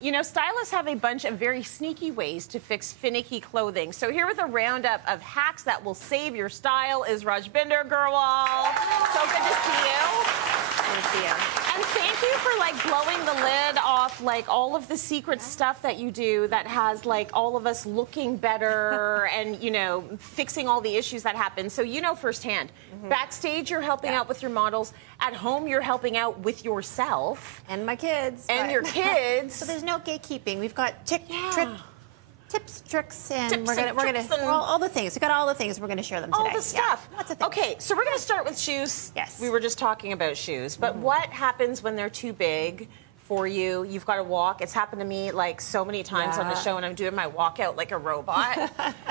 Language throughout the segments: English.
You know, stylists have a bunch of very sneaky ways to fix finicky clothing. So here with a roundup of hacks that will save your style is Rajbinder Gurwal. So good to see you. Good to see you. And thank you for like blowing the lid off like all of the secret stuff that you do that has like all of us looking better and, you know, fixing all the issues that happen. So you know firsthand. Backstage, you're helping out with your models. At home, you're helping out with yourself. And my kids. And your kids. So there's no gatekeeping. We've got tips, tricks, and Tips we're gonna all the things. We've got all the things. We're gonna share them today. All the stuff. Yeah, lots of things. Okay, so we're gonna start with shoes. Yes. We were just talking about shoes, but what happens when they're too big for you? You've got to walk. It's happened to me like so many times on the show, and I'm doing my walkout like a robot.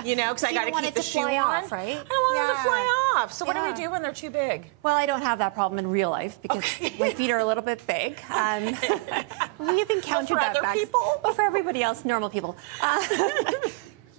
You know, because I got to keep the shoe on. Off, right? I don't want them to fly off. So what do we do when they're too big? Well, I don't have that problem in real life because my feet are a little bit big. We've encountered that other people? Well, for everybody else, normal people.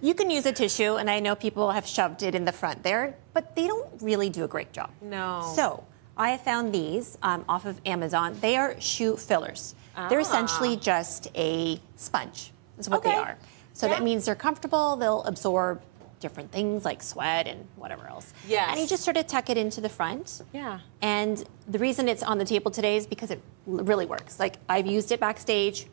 You can use a tissue, and I know people have shoved it in the front there, but they don't really do a great job. No. So I have found these off of Amazon. They are shoe fillers. They're essentially just a sponge, is what they are. So that means they're comfortable. They'll absorb different things like sweat and whatever else. Yes. And you just sort of tuck it into the front. Yeah. And the reason it's on the table today is because it really works. Like, I've used it backstage.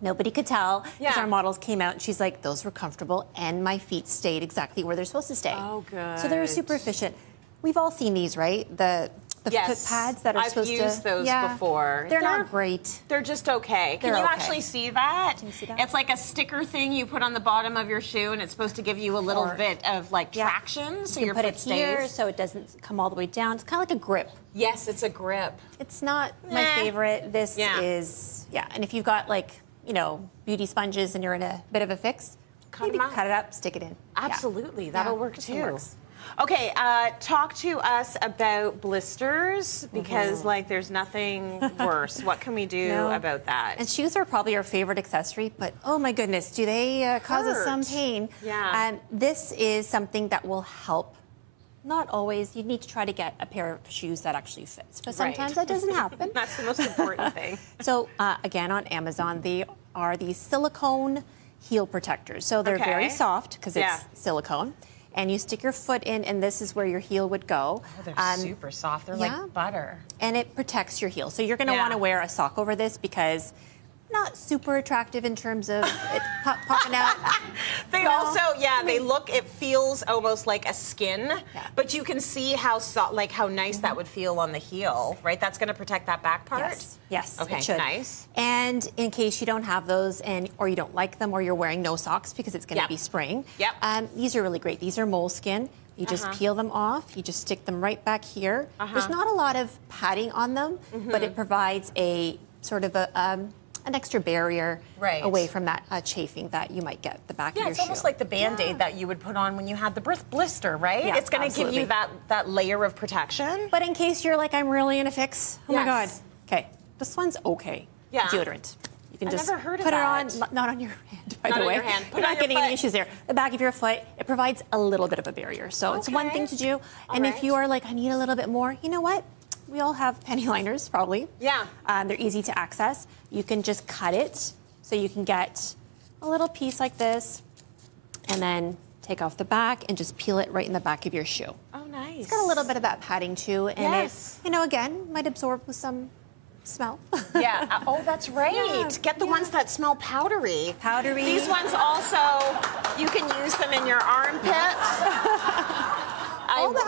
Nobody could tell because our models came out and she's like, those were comfortable and my feet stayed exactly where they're supposed to stay. Oh, good. So they're super efficient. We've all seen these, right? The foot pads that are supposed to... I've used those before. They're not great. They're just okay. Can you actually see that? Can you see that? It's like a sticker thing you put on the bottom of your shoe, and it's supposed to give you a little bit of like traction, so your foot stays. You can put it here so it doesn't come all the way down. It's kind of like a grip. Yes, it's a grip. It's not my favorite. This is, and if you've got like, you know, beauty sponges and you're in a bit of a fix, maybe cut it up, stick it in. Absolutely, that'll work too. Works. Okay, talk to us about blisters because, like, there's nothing worse. What can we do about that? And shoes are probably our favorite accessory, but oh my goodness, do they cause us some pain? Yeah. This is something that will help. Not always. You need to try to get a pair of shoes that actually fits, but sometimes that doesn't happen. That's the most important thing. So, again, on Amazon, they are these silicone heel protectors. So they're very soft because it's silicone. And you stick your foot in, and this is where your heel would go. Oh, they're super soft. They're like butter. And it protects your heel. So you're going to want to wear a sock over this because not super attractive in terms of it popping out. They also, they look, it feels almost like a skin, but you can see how how nice that would feel on the heel, right? That's going to protect that back part? Yes, okay, it should. Nice. And in case you don't have those or you don't like them or you're wearing no socks because it's going to be spring, these are really great. These are moleskin. You just peel them off. You just stick them right back here. There's not a lot of padding on them, but it provides a sort of an extra barrier away from that chafing that you might get the back of your shoe. It's almost like the Band-Aid that you would put on when you had the blister, right? Yeah, it's going to give you that layer of protection. But in case you're like, I'm really in a fix, oh my God. Okay, this one's okay. Yeah. Deodorant. You can just never heard of put that. it on, not on your hand, by Not the on way. your hand. Put You're it on not your getting foot. any issues there. The back of your foot, it provides a little bit of a barrier. So it's one thing to do. And if you are like, I need a little bit more, you know what? We all have penny liners, probably. Yeah. They're easy to access. You can just cut it so you can get a little piece like this and then take off the back and just peel it right in the back of your shoe. Oh, nice. It's got a little bit of that padding too. And it, you know, again, might absorb with some smell. Oh, that's right. Get the ones that smell powdery. Powdery. These ones also, you can use them in your armpits.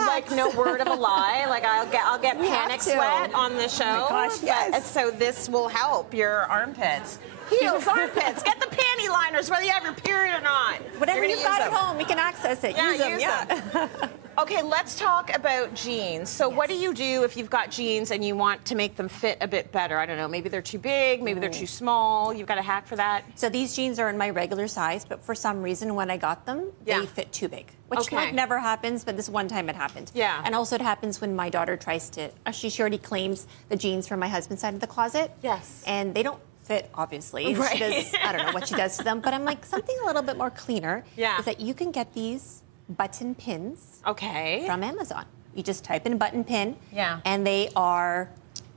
Like no word of a lie. Like I'll get panic sweat on the show. Oh my gosh, yes. So this will help your armpits. Heels, armpits. Get the panty liners, whether you have your period or not. Whatever you've got at home, we can access it. Use them. Okay, let's talk about jeans. So what do you do if you've got jeans and you want to make them fit a bit better? I don't know, maybe they're too big, maybe they're too small. You've got a hack for that? So these jeans are in my regular size, but for some reason when I got them, they fit too big. Which like never happens, but this one time it happened. Yeah. And also it happens when my daughter tries to, actually she already claims the jeans from my husband's side of the closet. Yes. And they don't fit, obviously. Right. She does, I don't know what she does to them, but I'm like, something a little bit more cleaner is that you can get these button pins from Amazon. You just type in button pin, and they are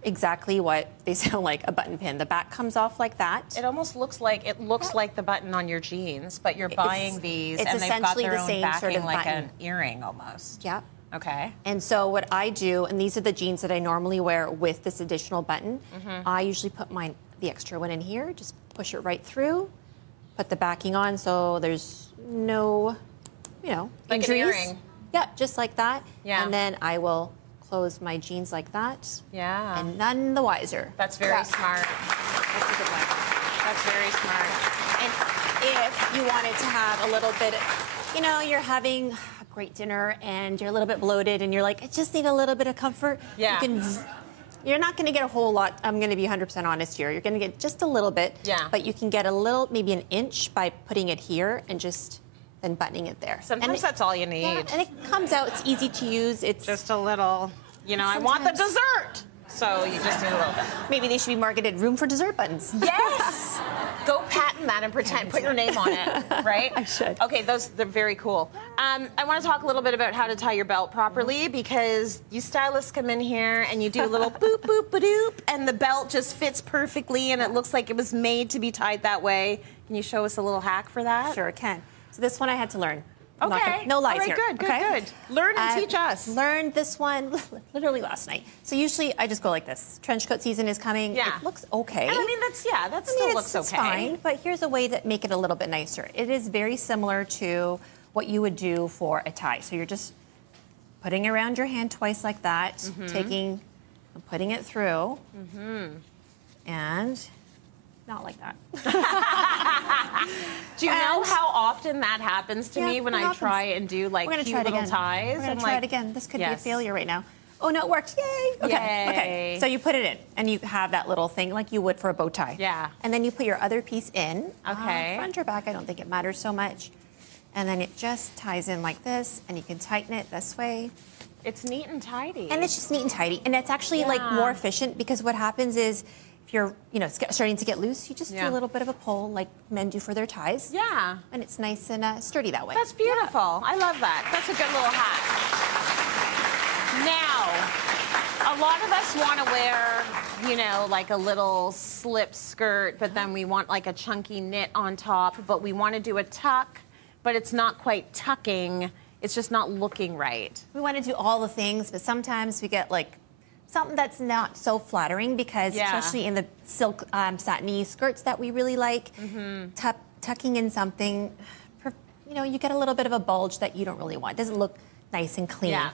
exactly what they sound like, a button pin. The back comes off like that. It almost looks like like the button on your jeans, but you're buying these it's and they've got their the own same backing, sort of like button. an earring almost. Yeah. Okay. And so what I do, and these are the jeans that I normally wear with this additional button, I usually put the extra one in here, just push it right through, put the backing on so there's no, like injuries. An earring. Yeah, just like that. Yeah. And then I will close my jeans like that. Yeah. And none the wiser. That's very smart. That's a good one. That's very smart. And if you wanted to have a little bit, you're having a great dinner and you're a little bit bloated and you're like, I just need a little bit of comfort. Yeah. You're not going to get a whole lot. I'm going to be 100% honest here. You're going to get just a little bit. Yeah. But you can get a little, maybe an inch by putting it here and just then buttoning it there. Sometimes that's all you need. Yeah, and it comes out. It's easy to use. It's just a little, I want the dessert. So you just need a little bit. Maybe they should be marketed room for dessert buttons. Yes! Go patent that and put your name on it, right? I should. Okay, they're very cool. I want to talk a little bit about how to tie your belt properly because you stylists come in here and you do a little boop, boop, ba-doop, and the belt just fits perfectly and it looks like it was made to be tied that way. Can you show us a little hack for that? Sure, can. So this one I had to learn. Okay. No lies All right, here. Good. Learn and teach us. Learned this one literally last night. So usually I just go like this. Trench coat season is coming. Yeah. It looks okay. And I mean, that still looks okay. It's fine, but here's a way that make it a little bit nicer. It is very similar to what you would do for a tie. So you're just putting it around your hand twice like that, taking and putting it through, and not like that. Do you know how often that happens to me when I try and do like cute little ties? We're gonna try it again. This could be a failure right now. Oh no, it worked! Yay! Okay. So you put it in, and you have that little thing like you would for a bow tie. Yeah. And then you put your other piece in. Okay. Front or back, I don't think it matters so much. And then it just ties in like this, and you can tighten it this way. It's neat and tidy. And it's just neat and tidy, and it's actually like more efficient because what happens is, if you're, starting to get loose, you just do a little bit of a pull like men do for their ties. Yeah. And it's nice and sturdy that way. That's beautiful. I love that. That's a good little hat. Now, a lot of us want to wear, like a little slip skirt, but then we want like a chunky knit on top, but we want to do a tuck, but it's not quite tucking. It's just not looking right. We want to do all the things, but sometimes we get like something that's not so flattering because especially in the silk satiny skirts that we really like, tucking in something, you get a little bit of a bulge that you don't really want. It doesn't look nice and clean. Yeah.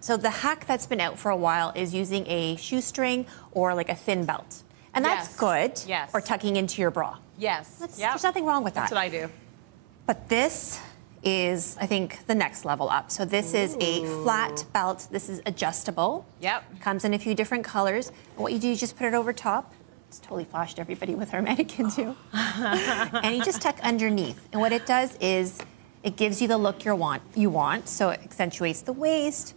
So the hack that's been out for a while is using a shoestring or like a thin belt. And that's good. Yes. Or tucking into your bra. Yes. There's nothing wrong with that. That's what I do. But this is, I think, the next level up. So this is a flat belt. This is adjustable. Yep. Comes in a few different colors. And what you do is just put it over top. It's totally flashed everybody with our mannequin too. And you just tuck underneath. And what it does is it gives you the look you want. So it accentuates the waist,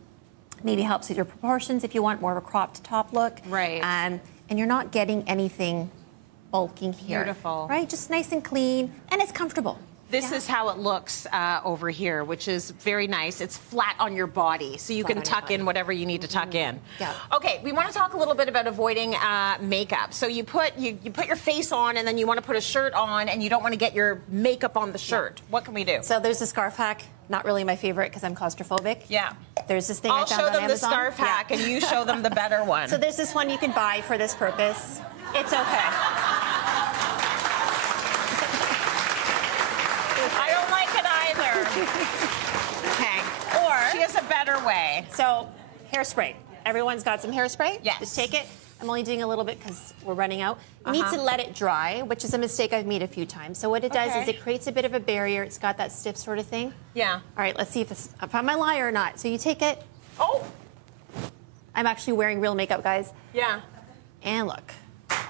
maybe helps with your proportions if you want more of a cropped top look. Right. And you're not getting anything bulking here. Beautiful. Right? Just nice and clean, and it's comfortable. This is how it looks over here, which is very nice. It's flat on your body, so you can tuck in whatever you need to tuck in. Yeah. Okay, we want to talk a little bit about avoiding makeup. So you put your face on, and then you want to put a shirt on, and you don't want to get your makeup on the shirt. Yeah. What can we do? So there's a scarf hack. Not really my favorite because I'm claustrophobic. Yeah. There's this thing I found on Amazon. I'll show them the scarf hack, and you show them the better one. So there's this one you can buy for this purpose. It's okay. Okay. Or she has a better way. So, hairspray. Everyone's got some hairspray? Yes. Just take it. I'm only doing a little bit because we're running out. You need to let it dry, which is a mistake I've made a few times. So what it does is it creates a bit of a barrier. It's got that stiff sort of thing. Yeah. All right, let's see if I'm a liar or not. So you take it. Oh. I'm actually wearing real makeup, guys. Yeah. And look. Nothing.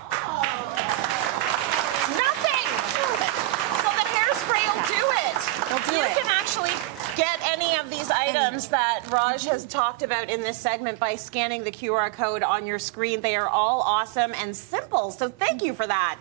So the hairspray will do it. You can actually get any of these items that Raj has talked about in this segment by scanning the QR code on your screen. They are all awesome and simple, so thank you for that.